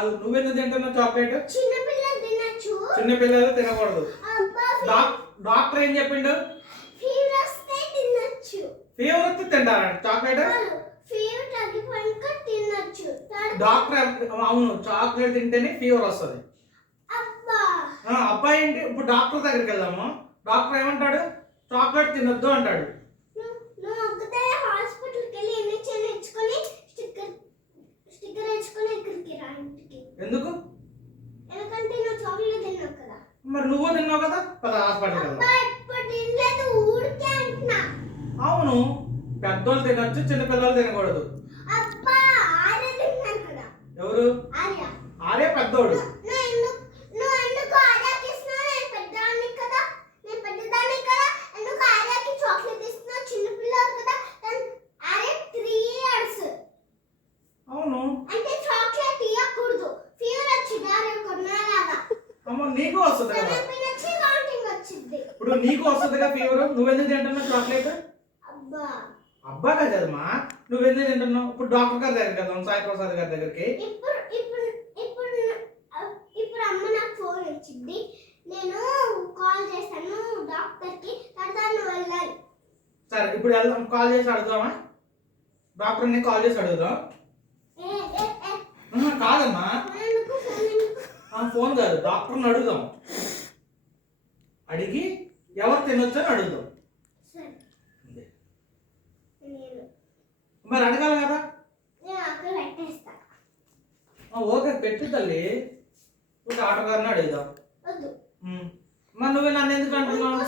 కాదు, నువ్వెందుకు తింటున్నావు చాక్లెట్? చిన్న పిల్లలు తినొచ్చు. చిన్న పిల్లలు తినకూడదు. అబ్బా డాక్టర్ ఏం చెప్పిండు? ఫీవర్ వస్తే తినొచ్చు. ఫీవర్ వస్తే తింటారా చాక్లెట్? ఫీవర్ తగ్గిపోయాక తినొచ్చు. డాక్టర్ అవును, చాక్లెట్ తింటేనే ఫీవర్ వస్తుంది. అబ్బా అబ్బాయి ఏంటి? ఇప్పుడు డాక్టర్ దగ్గరికి వెళ్దాము. డాక్టర్ ఏమంటాడు? చాక్లెట్ తినొద్దు అంటాడు. నువ్వు ఒక్కటే హాస్పిటల్కి వెళ్ళి ఇంజెక్షన్ ఇచ్చుకొని స్టిక్కర్ వేసుకొని ఇక్కడికి రా ఇంటికి. ఎందుకు? ఎందుకంటే నువ్వు చాక్లెట్ తిన్నావు కదా. మరి నువ్వు తిన్నావు కదా, పద హాస్పిటల్కి వెళ్దాం. అబ్బా ఇప్పుడు తినలేదు, ఊరికే అంటున్నా. అవును, పెద్దోళ్ళు తినొచ్చు, చిన్న పిల్లలు తినకూడదు. అబ్బా ఆర్య తిన్నాను కదా. ఎవరు? ఆర్య. ఆర్య పెద్దోడు. నువ్వు ఎందుకు ఆర్యకి ఇస్తున్నావు? నేను పెద్దదాన్ని కదా, నేను పెద్దదాన్ని కదా. ఎందుకు ఆర్యకి చాక్లెట్ ఇస్తున్నావు? చిన్న పిల్లలు కదా. ఆర్య 3 years. అవును, అంటే చాక్లెట్ ఇవ్వకూడదు. ఫీవర్ వచ్చింది ఆర్య కొన్నాలాగా. అమ్మ నీకు వస్తుంది కదా. వచ్చి వామిటింగ్ వచ్చింది. ఇప్పుడు నీకు వస్తుందిగా ఫీవర్, నువ్వెందుకు తింటున్నావు చాక్లెట్? అబ్బా అబ్బా కదమ్మా, నువ్వెందుకు తింటున్నావు? ఇప్పుడు డాక్టర్ గారి దగ్గరికి వెళ్దాం, సాయి ప్రసాద్ గారి దగ్గరికి. ఇప్పుడు ఇప్పుడు ఇప్పుడు ఇప్పుడు అమ్మ నాకు ఫోన్ వచ్చింది. నేను కాల్ చేస్తాను డాక్టర్కి. తర్వాత నువ్వు వెళ్ళాలి. సరే ఇప్పుడు వెళ్దాం, కాల్ చేసి అడుగుదామా? డాక్టర్ని కాల్ చేసి అడుగుదాం. కాదమ్మా, ఫోన్ కాదు, డాక్టర్ని అడుగుదాం. అడిగి ఎవరు తినొచ్చు అని అడుగుదాం. మరి అడగాలి కదా. ఓకే పెట్టు తల్లి, డాక్టర్ గారిని అడుగుదాం. మరి నువ్వే నన్ను ఎందుకు అంటున్నావు?